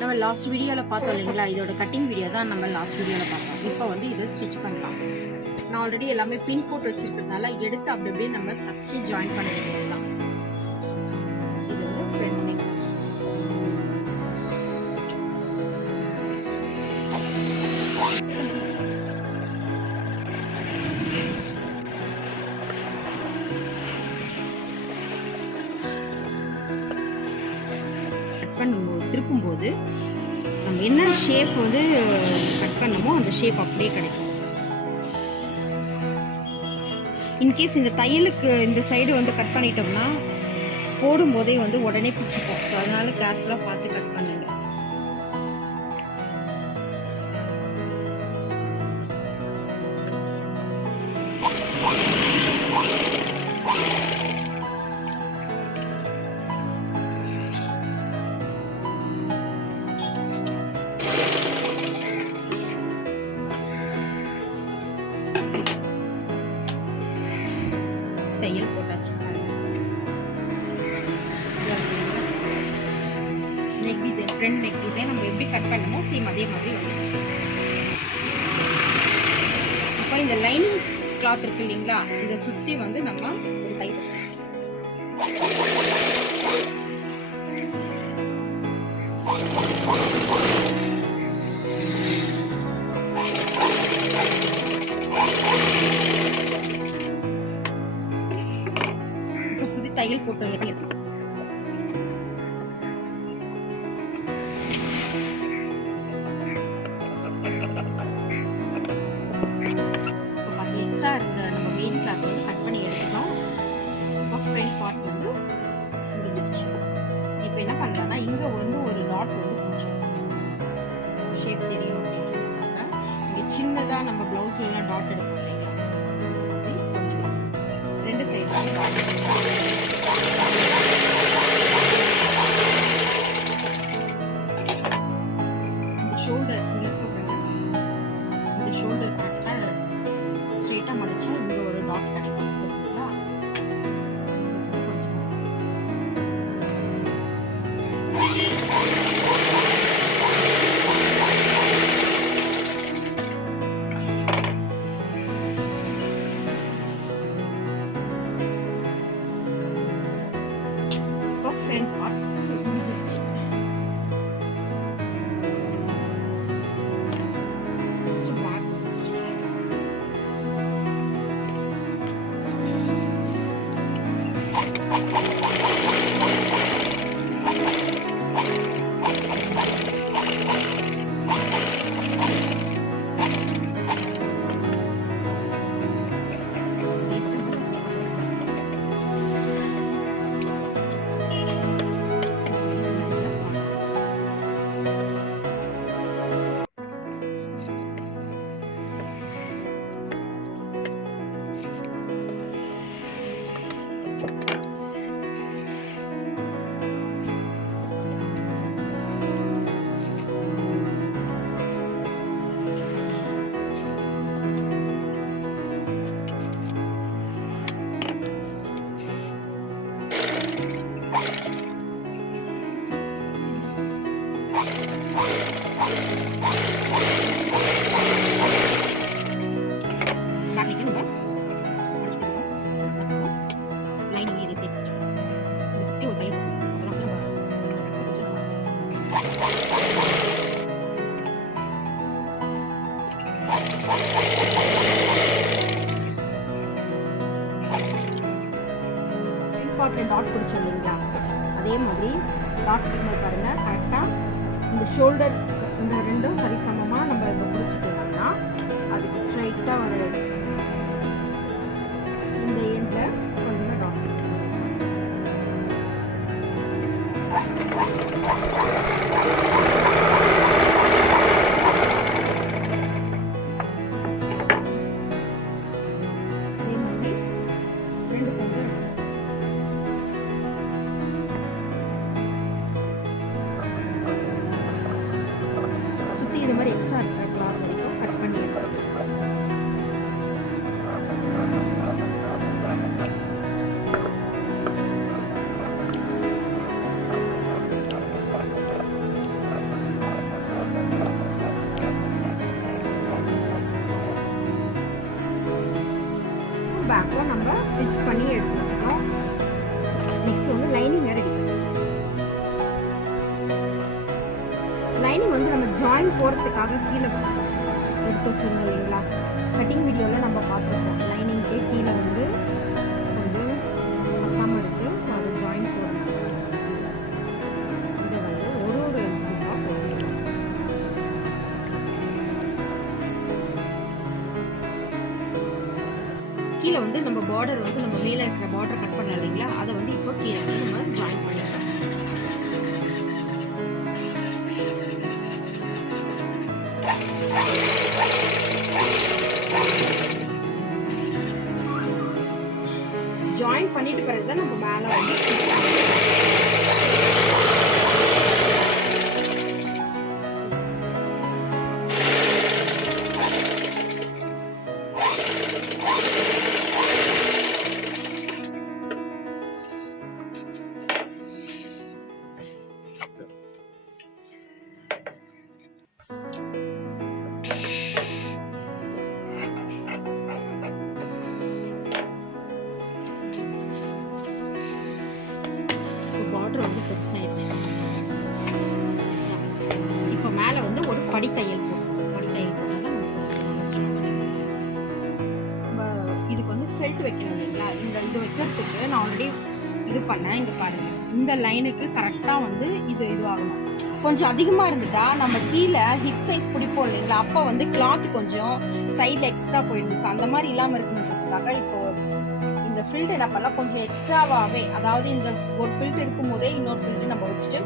நம்ம லாஸ்ட் வீடியோவில் பார்த்தோம் இல்லைங்களா, இதோட கட்டிங் வீடியோ தான் நம்ம லாஸ்ட் வீடியோவில் பார்த்தோம். இப்போ வந்து இதை ஸ்டிச் பண்ணலாம். நான் ஆல்ரெடி எல்லாமே பின் போட்டு வச்சிருக்கிறதுனால எடுத்து அப்படி அப்படியே நம்ம தச்சு ஜாயின் பண்ண வேண்டியதுதான். இது வந்து ஃப்ரண்ட் நெக். திருப்பும்போது நம்ம என்ன ஷேப் வந்து கட் பண்ணமோ அந்த ஷேப் அப்படியே கிடைக்கும். இன்கேஸ் இந்த தையலுக்கு இந்த சைடு வந்து கட் பண்ணிட்டோம்னா போடும்போதே வந்து உடனே பிடிச்சிப்போம். ஸோ அதனால கேர்ஃபுல்லாக பார்த்து கட் பண்ணுங்க. தையல் போட்டாச்சு. Neck design, front neck design நம்ம எப்படி கட் பண்ணமோ சேம் அதே மாதிரி வந்துடுச்சு. இப்போ இந்த லைனிங் கிளாத் இருக்கு இல்லைங்களா, இதை சுற்றி வந்து நம்ம ஒரு தையல் சுத்தி தையல் போட்டு எக்ஸ்ட்ரா இருக்க நம்ம மெயின் கிளாத் வந்து கட் பண்ணி எடுத்துட்டோம். இப்போ ஃப்ரண்ட் பார்ட் வந்து முடிஞ்சிருச்சு. இப்போ என்ன பண்ணலாம்னா இங்கே வந்து ஒரு டாட் வந்து கொஞ்சம் ஷேப் தெரியும் அப்படின்றதுக்காக இங்கே சின்னதாக நம்ம ப்ளவுஸ்லாம் டாட் எடுப்போம் இல்லைங்களா, கொஞ்சம் ரெண்டு சைடு ஷோல்டர் இங்கே போடுறேங்க. இந்த ஷோல்டர் பார்ட்டாக ஸ்ட்ரெயிட்டாக மடிச்சா இங்கே ஒரு டாட் கிடைக்கும் சரிங்களா. இப்போ ஃப்ரண்ட் பார்ட் முடிஞ்சிருச்சு. டாட் பிடிச்சோம் இல்லைங்களா, அதே மாதிரி டாட் பிடிக்கும் பாருங்க. கரெக்டாக இந்த ஷோல்டர் இந்த ரெண்டும் சரிசமமாக நம்ம இப்போ பிடிச்சிட்டோம்னா அதுக்கு ஸ்ட்ரைட்டாக வர இந்த எண்டில் கொஞ்சம் டாட் இது மாதிரி எக்ஸ்ட்ரா இருக்கிற கிளாத் வரைக்கும் கட் பண்ணி எடுத்துக்கலாம். ஸ்டிச் பண்ணி எடுத்து வச்சுட்டோம். நெக்ஸ்ட் வந்து லைனிங் ரெடி பண்ணலாம். லைனிங் வந்து நம்ம ஜாயின் போகிறதுக்காக கீழே எடுத்து வச்சுருந்தோம் இல்லைங்களா, கட்டிங் வீடியோவில் நம்ம பார்த்துருக்கோம். லைனிங்க்கே கீழே வந்து கொஞ்சம் பத்தாமல் இருக்குது. ஸோ அதை ஜாயின் போடணும். இதை வந்து ஒரு எம்ப்ளாக போடணும். கீழே வந்து நம்ம பார்டர் வந்து நம்ம மேலே இருக்கிற பார்டர் கட் பண்ணலாம் இல்லைங்களா, அதை வந்து இப்போ கீழே வந்து நம்ம ஜாயின் பண்ணிக்கலாம். ஜாயின் பண்ணிட்டு பிறகு தான் நம்ம மேலே வந்து வந்து பெருசாயிடுச்சு. இப்போ மேலே வந்து ஒரு படிக்கையல் போடணும். படிக்கையல் போட்டால் இதுக்கு வந்து ஃபெல்ட் வைக்கணும் இல்லைங்களா. இது வைக்கிறதுக்கு நான் ஆல்ரெடி இது பண்ணேன். இங்கே பாருங்க, இந்த லைனுக்கு கரெக்டாக வந்து இதுவாகணும். கொஞ்சம் அதிகமாக இருந்துட்டா நம்ம கீழே ஹிப் சைஸ் பிடிப்போம் இல்லைங்களா, அப்போ வந்து கிளாத் கொஞ்சம் சைடில் எக்ஸ்ட்ரா போயிடுச்சு. அந்த மாதிரி இல்லாமல் இருக்கணுன்றதுக்காக இப்போ இந்த ஃபில்ட் என்ன பண்ணலாம், கொஞ்சம் எக்ஸ்ட்ராவாகவே, அதாவது இந்த ஒரு ஃபில்ட் இருக்கும் போதே இன்னொரு ஃபில்ட் நம்ம வச்சுட்டு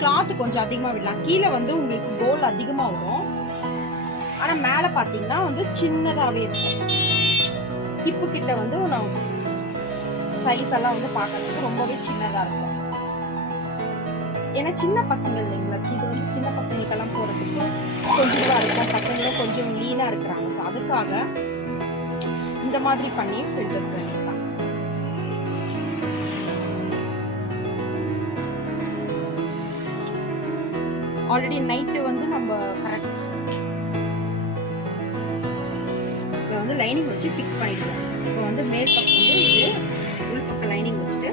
கிளாத் கொஞ்சம் அதிகமாக விடலாம். கீழே வந்து உங்களுக்கு கோல் அதிகமாக வரும், ஆனால் மேலே பார்த்தீங்கன்னா வந்து சின்னதாகவே இருக்கும். ஹிப்பு கிட்ட வந்து நான் சைஸ் எல்லாம் வந்து பார்க்கறதுக்கு ரொம்பவே சின்னதாக இருக்கும். ஏன்னா சின்ன பசங்க இல்லைங்களா, இது வந்து சின்ன பசங்களுக்கெல்லாம் போகிறதுக்கு கொஞ்சம் இதுவாக இருக்கும். பசங்களும் கொஞ்சம் லீனாக இருக்கிறாங்க. ஸோ அதுக்காக இந்த மாதிரி பண்ணி ஃபில்டர் பண்ணிக்கலாம். ஆல்ரெடி நைட்டு வந்து நம்ம கரெக்ட் இப்போ வந்து லைனிங் வச்சு ஃபிக்ஸ் பண்ணிடுவோம். இப்போ வந்து மேல் பக்கம் வந்து இது உள் பக்கம் லைனிங் வச்சுட்டு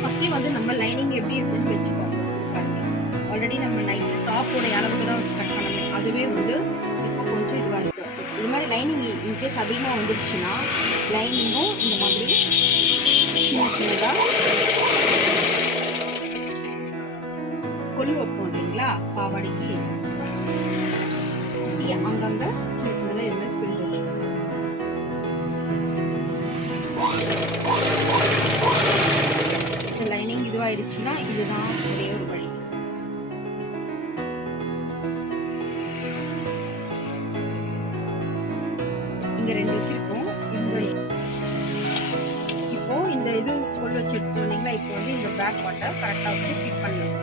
ஃபர்ஸ்ட்லி வந்து நம்ம லைனிங் எப்படி இருக்குன்னு வச்சுக்கோங்க. ஆல்ரெடி நம்ம நைட்டு டாப்போட அளவுக்கு தான் வச்சு கட் பண்ணணும். அதுவே வந்து இப்போ கொஞ்சம் இதுவாக இருக்கும். இது மாதிரி லைனிங் இன்கேஸ் அதிகமாக வந்துடுச்சுன்னா லைனிங்கும் இந்த மாதிரி சின்ன சின்னதாக கொல்லு வைப்போம் இல்லைங்களா பாவாடைக்கு, அங்கங்கே சின்ன சின்னதாக இது மாதிரி ஃபில் வச்சுக்கணும். இந்த லைனிங் இதுவாகிடுச்சுன்னா இதுதான் ஒரே ஒரு வழி. இங்க 2 வச்சிருக்கோம். இப்போ இந்த இது கொல் வச்சு எடுத்து இல்லைங்களா, இப்போ வந்து இந்த பேக் பார்ட்டை கரெக்டாக வச்சு ஃபிட் பண்ணிடலாம்.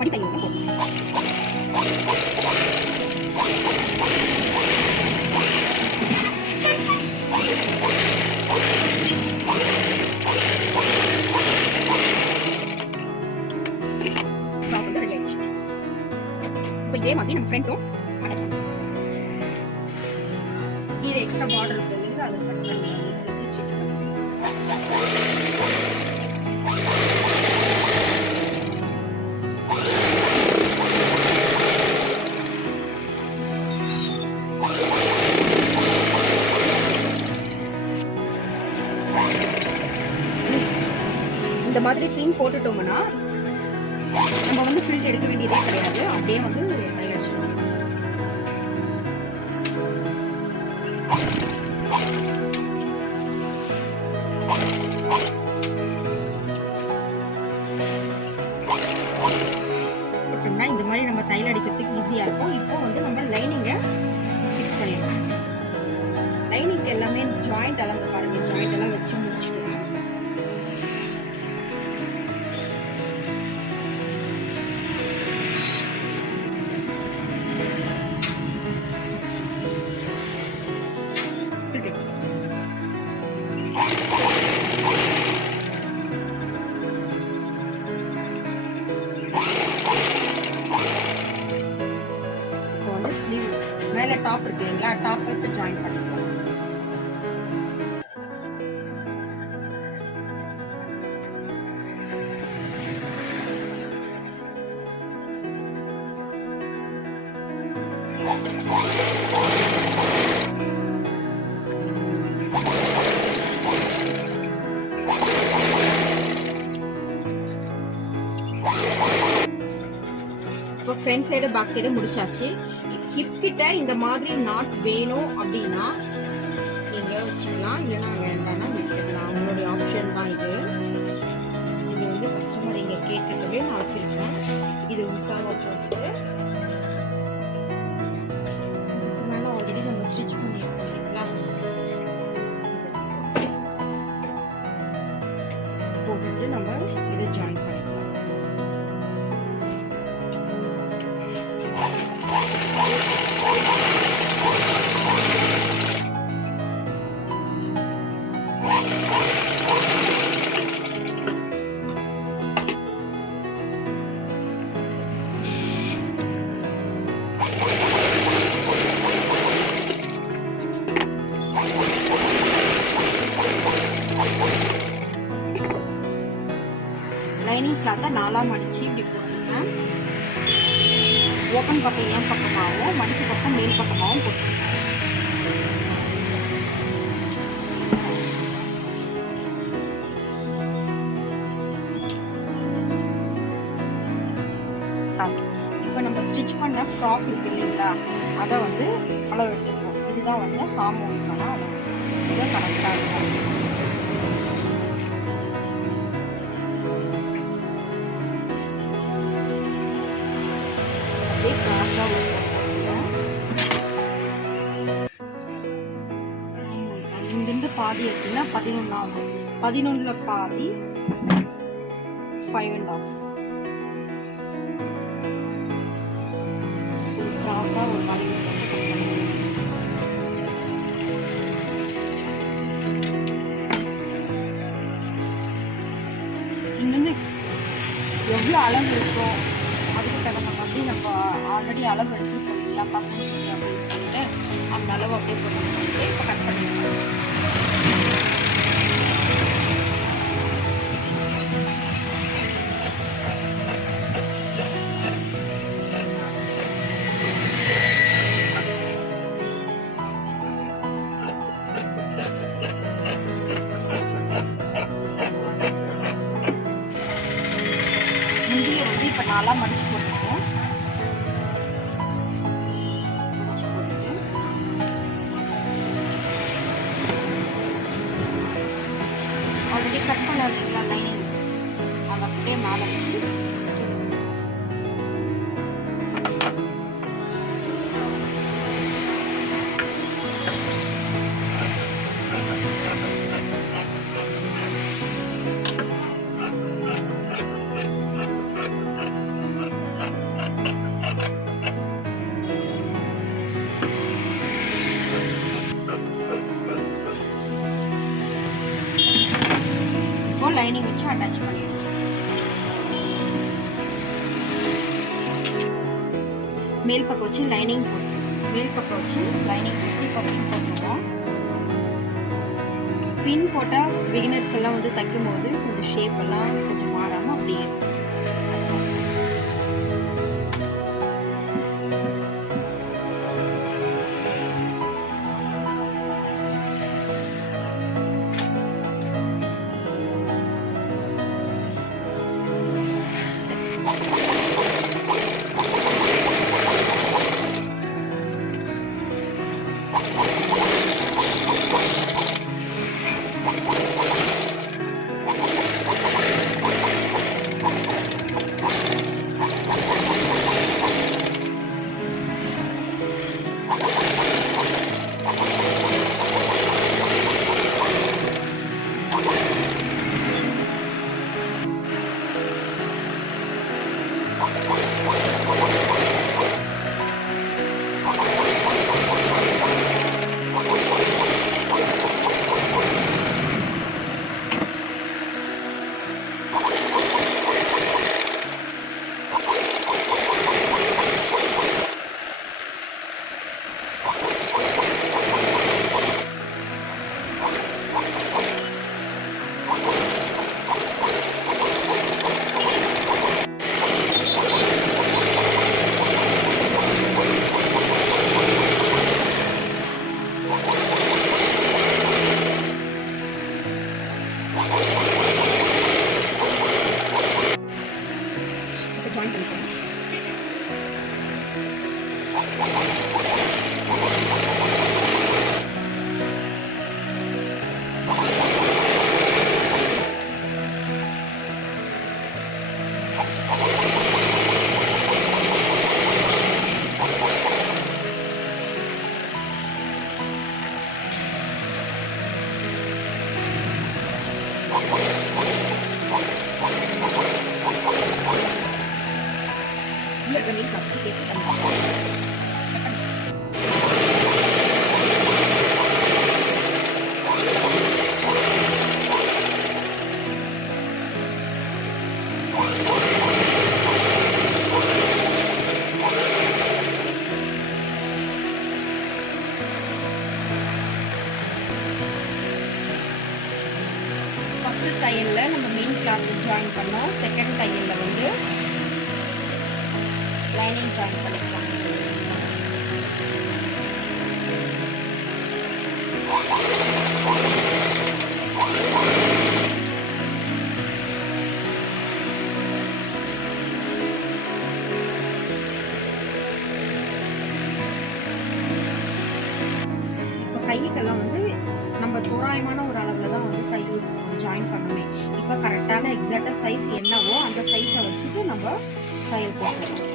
படி தையல் இதே மாதிரி நம்ம ஃப்ரண்ட்டும் அட்டாச் பண்ணலாம். கீழே எக்ஸ்ட்ரா பார்டர் இருக்குதுங்க, அதை கட் பண்ணி வச்சு ஸ்டிச் பண்ணலாம். இந்த மாதிரி பின் போட்டுட்டோம்னா நம்ம வந்து ஃபில்ட் எடுக்க வேண்டியதே கிடையாது. அப்படியே வந்து தையல் அடிச்சிடலாம். இந்த மாதிரி நம்ம தையல் அடிக்கிறதுக்கு ஈஸியா இருக்கும். இப்போ வந்து நம்ம லைனிங்கை ஃபிக்ஸ் பண்ணிடலாம். லைனிங்க்கு எல்லாமே ஜாயிண்ட் எல்லாம் பாருங்க, ஜாயிண்ட் எல்லாம் வச்சு முடிச்சுக்கலாம். மேலே டாப் இருக்கு இல்லைங்களா, டாப் இப்போ ஜாயின் பண்ணிக்கலாம். இப்போ ஃப்ரண்ட் சைடு பேக் சைடு முடிச்சாச்சு. ஹிப் கிட்ட இந்த மாதிரி நாட் வேணும் அப்படின்னா நீங்க வச்சுக்கலாம், இல்லைன்னா வேண்டாம்னா விட்டுக்கலாம். அவங்களுடைய ஆப்ஷன் தான் இது. இது வந்து கஸ்டமர் இங்க கேட்டுக்கவே நான் வச்சிருக்கேன். இது உட்கார போட்டு மேலே ஆல்ரெடி நம்ம ஸ்டிச் பண்ணியிருக்கோம் இல்லைங்களா, போட்டுட்டு நம்ம இதை ஜாயின் பண்ணிக்கலாம். லைனிங் கிளாத்தை 4ஆ மடிச்சு இப்படி போட்டுருங்க. ஓப்பன் பக்கம் ஏன் பக்கமாகவும் மடிப்பு பக்கம் மேல் பக்கமாகவும் போட்டுருங்க. இப்போ நம்ம ஸ்டிச் பண்ண ஃப்ராக் இருக்கு இல்லைங்களா, அதை வந்து அளவு எடுத்துப்போம். இதுதான் வந்து ஹார்மோனிக்கான அளவு. இதை கரெக்டாக இருக்கும். இங்கிருந்து பாதி எடுத்தீங்கன்னா 11 ஆகும். 11ல பாதி 5.5. கிராஸா ஒரு வளைவு இங்கிருந்து எவ்வளோ அளவு இருக்கும் அதுக்கு தகுந்த மாதிரி நம்ம ஆல்ரெடி அளவு எடுத்துருக்கோம் இல்லையா, 15 அப்படின்னு சொல்லிட்டு அந்த அளவு அப்படியே போட்டு இப்போ கட் பண்ணிடுவோம். முந்தியை வந்து இப்போ 4ஆ மடிச்சு போட்டுருக்கோம். மடிச்சு போட்டுட்டு ஆல்ரெடி கட் பண்ணாதீங்களா லைனிங், அதை அப்படியே மேலே வச்சு லைனிங் வச்சு அட்டாச் பண்ணிடுவோம். மேல் பக்கம் வச்சு லைனிங் போட்டு மேல் பக்கம் வச்சு லைனிங் போட்டு இப்போ பின் போட்டுருவோம். பின் போட்டால் பிகினர்ஸ் எல்லாம் வந்து தைக்கும் போது கொஞ்சம் ஷேப் எல்லாம் கொஞ்சம் மாறாமல் அப்படியே தையல்ல நம்ம மெயின் கிளாத் ஜாயின் பண்ணோம். செகண்ட் தையல்ல வந்து லைனிங் ஜாயின் பண்ணிக்கலாம். இப்போ கைக்கெல்லாம் வந்து நம்ம தோராயமான ஒரு அளவில் தான் வந்து தையல் ஜாயின் பண்ணணுமே. இப்போ கரெக்டான எக்ஸாக்டாக சைஸ் என்னவோ அந்த சைஸை வச்சுட்டு நம்ம தையல் போட்டுக்கலாம்.